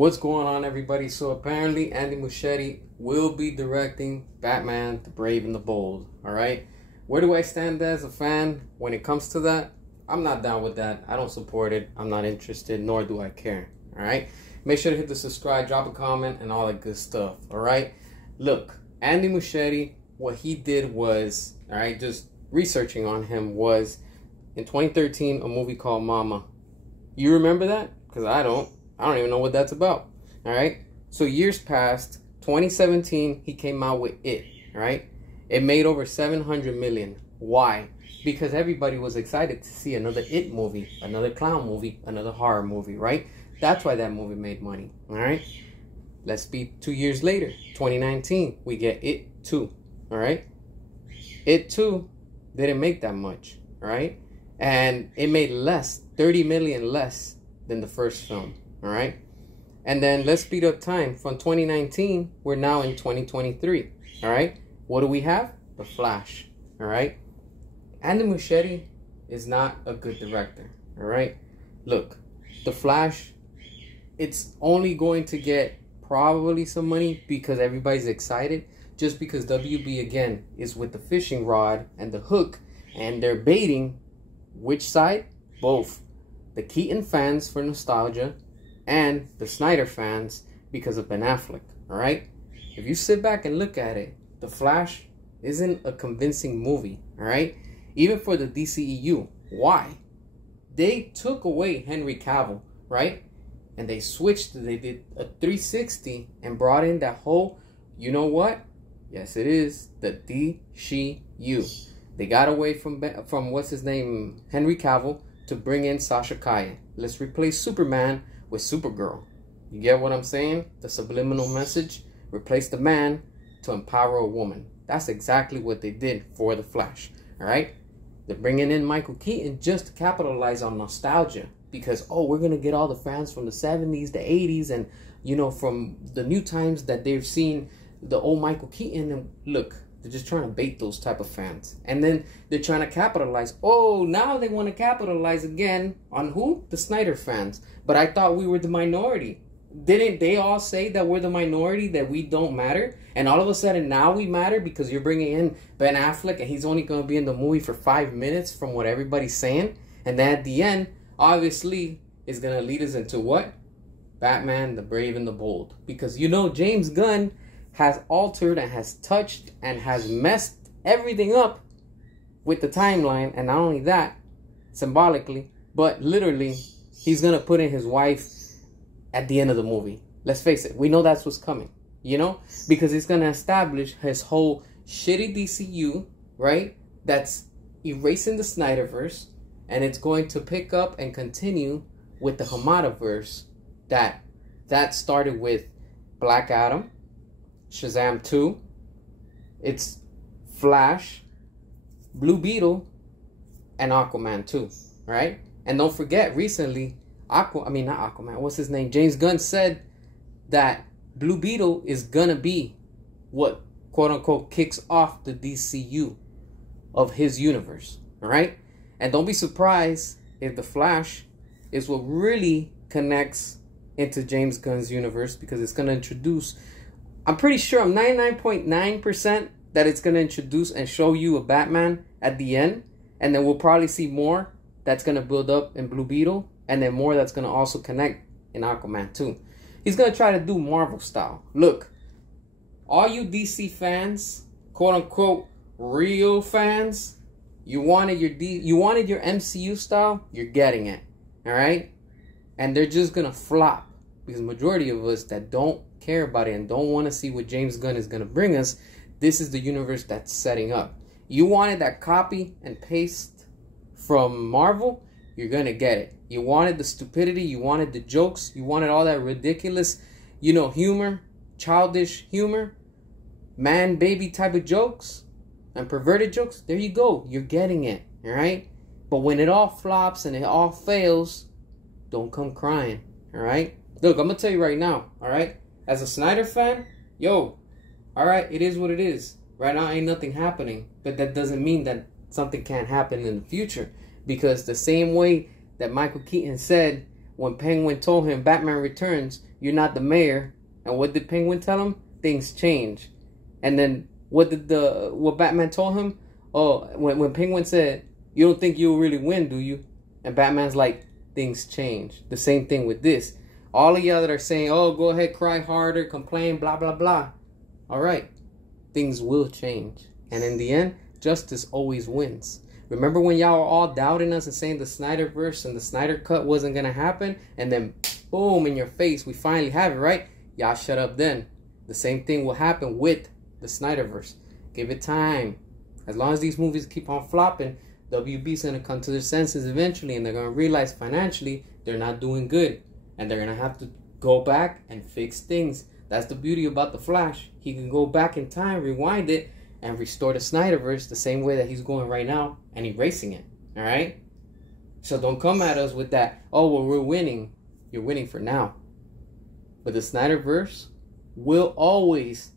What's going on, everybody? So apparently Andy Muchietti will be directing Batman, the Brave and the Bold. All right, where do I stand as a fan when it comes to that? I'm not down with that. I don't support it. I'm not interested, nor do I care. All right, make sure to hit the subscribe, drop a comment, and all that good stuff. All right, look, Andy Muchietti, what he did was, all right, just researching on him, was in 2013 a movie called Mama. You remember that? Because I don't even know what that's about. All right, so years passed. 2017 he came out with It. All right, it made over 700 million. Why? Because everybody was excited to see another It movie, another clown movie, another horror movie, right? That's why that movie made money. All right, let's be 2 years later, 2019, we get It 2. All right, It 2 didn't make that much. All right, and it made less, 30 million less than the first film. All right, and then let's speed up time. From 2019, we're now in 2023. All right, what do we have? The Flash. All right, Andy Muchietti is not a good director. All right, look, The Flash, it's only going to get probably some money because everybody's excited, just because WB again is with the fishing rod and the hook, and they're baiting which side? Both the Keaton fans for nostalgia and the Snyder fans because of Ben Affleck. All right, if you sit back and look at it, The Flash isn't a convincing movie. All right, even for the dceu. Why? They took away Henry Cavill, right, and they switched. They did a 360 and brought in that whole, you know what? Yes, it is the dceu. They got away from what's his name, Henry Cavill, to bring in Sasha Calle. Let's replace Superman with Supergirl. You get what I'm saying? The subliminal message. Replace the man to empower a woman. That's exactly what they did for The Flash. All right? They're bringing in Michael Keaton just to capitalize on nostalgia. Because, oh, we're going to get all the fans from the 70s, the 80s, and, you know, from the new times that they've seen the old Michael Keaton. And look, they're just trying to bait those type of fans. And then they're trying to capitalize. Oh, now they want to capitalize again on who? The Snyder fans. But I thought we were the minority. Didn't they all say that we're the minority, that we don't matter? And all of a sudden now we matter because you're bringing in Ben Affleck and he's only going to be in the movie for 5 minutes from what everybody's saying. And then at the end, obviously, it's going to lead us into what? Batman, the Brave and the Bold. Because, you know, James Gunn has altered and has touched and has messed everything up with the timeline. And not only that, symbolically, but literally, he's going to put in his wife at the end of the movie. Let's face it, we know that's what's coming, you know, because it's going to establish his whole shitty DCU, right? That's erasing the Snyderverse, and it's going to pick up and continue with the Hamadaverse that started with Black Adam, Shazam 2, it's Flash, Blue Beetle, and Aquaman 2, right? And don't forget, recently, not Aquaman, what's his name? James Gunn said that Blue Beetle is gonna be what, quote unquote, kicks off the DCU of his universe, all right? And don't be surprised if the Flash is what really connects into James Gunn's universe, because it's gonna introduce, I'm pretty sure, I'm 99.9% that it's gonna introduce and show you a Batman at the end, and then we'll probably see more that's gonna build up in Blue Beetle, and then more that's going to also connect in Aquaman 2. He's going to try to do Marvel style. Look, all you DC fans, quote unquote, real fans, you wanted your MCU style, you're getting it. All right? And they're just going to flop, because majority of us that don't care about it and don't want to see what James Gunn is going to bring us, this is the universe that's setting up. You wanted that copy and paste from Marvel, you're going to get it. You wanted the stupidity, you wanted the jokes, you wanted all that ridiculous, you know, humor, childish humor, man, baby type of jokes, and perverted jokes. There you go. You're getting it, all right? But when it all flops and it all fails, don't come crying, all right? Look, I'm going to tell you right now, all right? As a Snyder fan, yo, all right, it is what it is. Right now ain't nothing happening, but that doesn't mean that something can't happen in the future, because the same way that Michael Keaton said when Penguin told him, Batman Returns, you're not the mayor. And what did Penguin tell him? Things change. And then what Batman told him? Oh, when Penguin said, you don't think you'll really win, do you? And Batman's like, things change. The same thing with this. All of y'all that are saying, oh, go ahead, cry harder, complain, blah, blah, blah. All right. Things will change. And in the end, justice always wins. Remember when y'all were all doubting us and saying the Snyderverse and the Snyder Cut wasn't going to happen? And then, boom, in your face, we finally have it, right? Y'all shut up then. The same thing will happen with the Snyderverse. Give it time. As long as these movies keep on flopping, WB's going to come to their senses eventually, and they're going to realize financially they're not doing good. And they're going to have to go back and fix things. That's the beauty about the Flash. He can go back in time, rewind it, and restore the Snyderverse the same way that he's going right now and erasing it. All right? So don't come at us with that, oh, well, we're winning. You're winning for now. But the Snyderverse will always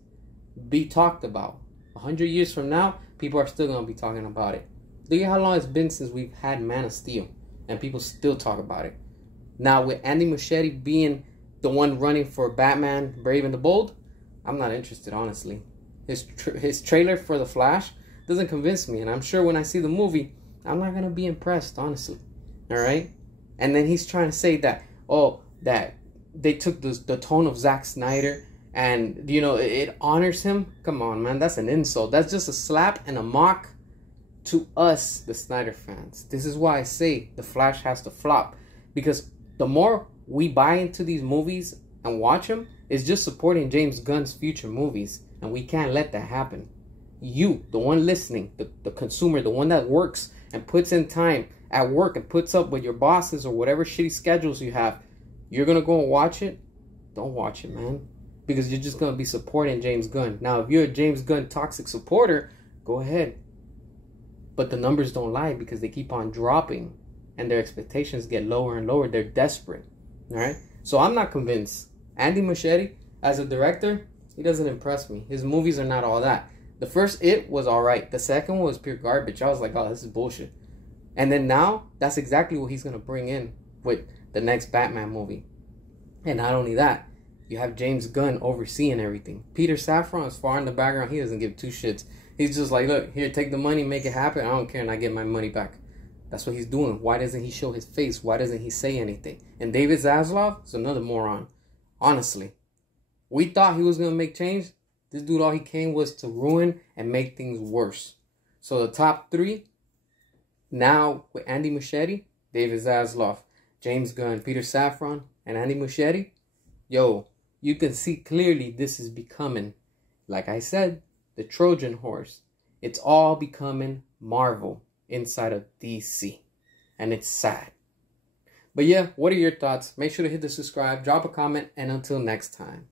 be talked about. 100 years from now, people are still going to be talking about it. Look at how long it's been since we've had Man of Steel, and people still talk about it. Now, with Andy Muschietti being the one running for Batman, Brave and the Bold, I'm not interested, honestly. His trailer for The Flash doesn't convince me, and I'm sure when I see the movie, I'm not going to be impressed, honestly. All right? And then he's trying to say that, oh, that they took the tone of Zack Snyder and, you know, it honors him. Come on, man, that's an insult. That's just a slap and a mock to us, the Snyder fans. This is why I say The Flash has to flop, because the more we buy into these movies and watch them, it's just supporting James Gunn's future movies, and we can't let that happen. You, the one listening, the consumer, the one that works and puts in time at work and puts up with your bosses or whatever shitty schedules you have, you're going to go and watch it? Don't watch it, man, because you're just going to be supporting James Gunn. Now, if you're a James Gunn toxic supporter, go ahead. But the numbers don't lie, because they keep on dropping and their expectations get lower and lower. They're desperate. All right? So I'm not convinced. Andy Muschietti, as a director, he doesn't impress me. His movies are not all that. The first It was all right. The second one was pure garbage. I was like, oh, this is bullshit. And then now, that's exactly what he's going to bring in with the next Batman movie. And not only that, you have James Gunn overseeing everything. Peter Safran is far in the background. He doesn't give two shits. He's just like, look, here, take the money, make it happen. I don't care, and I get my money back. That's what he's doing. Why doesn't he show his face? Why doesn't he say anything? And David Zaslav is another moron. Honestly. We thought he was going to make change. This dude, all he came was to ruin and make things worse. So the top three, now with Andy Muschietti, David Zaslav, James Gunn, Peter Safran, and Andy Muschietti, yo, you can see clearly this is becoming, like I said, the Trojan horse. It's all becoming Marvel inside of DC. And it's sad. But yeah, what are your thoughts? Make sure to hit the subscribe, drop a comment, and until next time.